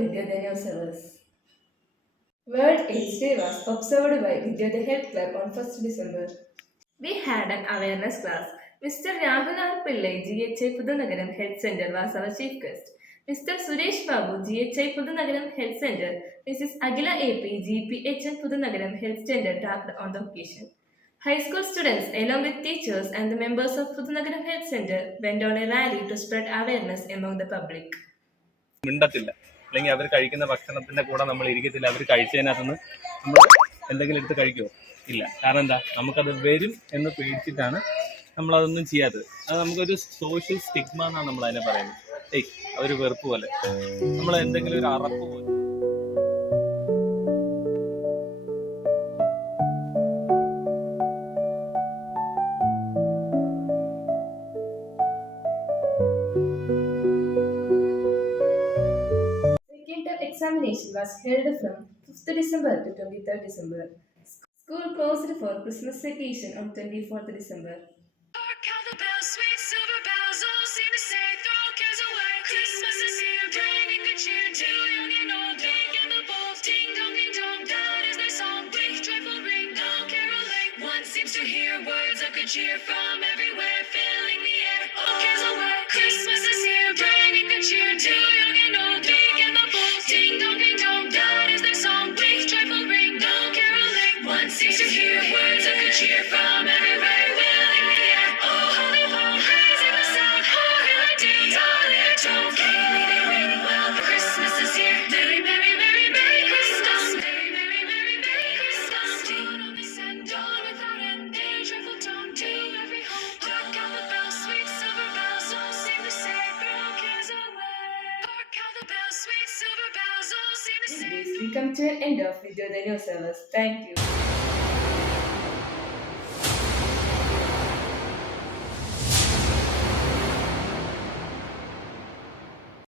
Vidyodaya Service. World AIDS Day was observed by Vidyodaya Health Club on 1st December. We had an awareness class. Mr. Rahul R. Pillai, GHI Pudunagaram Health Center was our chief guest. Mr. Suresh Babu, GHI Pudunagaram Health Center, Mrs. Agila AP, GPHN Pudunagaram Health Center talked on the occasion. High school students, along with teachers and the members of Pudunagaram Health Center, went on a rally to spread awareness among the public. മിണ്ടത്തില്ല, അല്ലെങ്കിൽ അവർ കഴിക്കുന്ന ഭക്ഷണത്തിന്റെ കൂടെ നമ്മൾ ഇരിക്കത്തില്ല. അവർ കഴിച്ചതിനകത്തുനിന്ന് നമ്മൾ എന്തെങ്കിലും എടുത്ത് കഴിക്കുമോ? ഇല്ല. കാരണം എന്താ? നമുക്കത് വരും എന്ന് പേടിച്ചിട്ടാണ് നമ്മളതൊന്നും ചെയ്യാത്തത്. അത് നമുക്കൊരു സോഷ്യൽ സ്റ്റിഗ്മ എന്നാണ് നമ്മൾ അതിനെ പറയുന്നത്. അതൊരു വെറുപ്പ് പോലെ, നമ്മൾ എന്തെങ്കിലും ഒരു അറപ്പ് പോലെ. Examination was held from 5th December to 23rd December. School closed for Christmas vacation on 24th December. Hark how the bells, sweet silver bells, all seem to say, throw cares away. Christmas is here, bringing good cheer to young and old. Young and the bold, ding dong, that is their song. Big joyful ring, all caroling. One seems to hear words of good cheer from everywhere, filling the air. All cares away. Christmas is here, bringing good cheer to young and old. Young and the bold, ding dong, that is their song. Big joyful ring, all caroling. One seems to hear words of good cheer from everywhere, filling the air. Oh, holy ball, raising the sound. Oh, hill ding, all tone. Gaily they ring well. Christmas is here. Merry, merry, merry, merry Christmas. Merry, merry, merry, merry Christmas. Tune on this and dawn without end. A joyful tone to every home. Hark how the bells, sweet silver bells, all seem to say, throw cares away. Hark how the bells, sweet silver bells, all seem to With say. this, we come to an end of Vidyodaya Service. Thank you.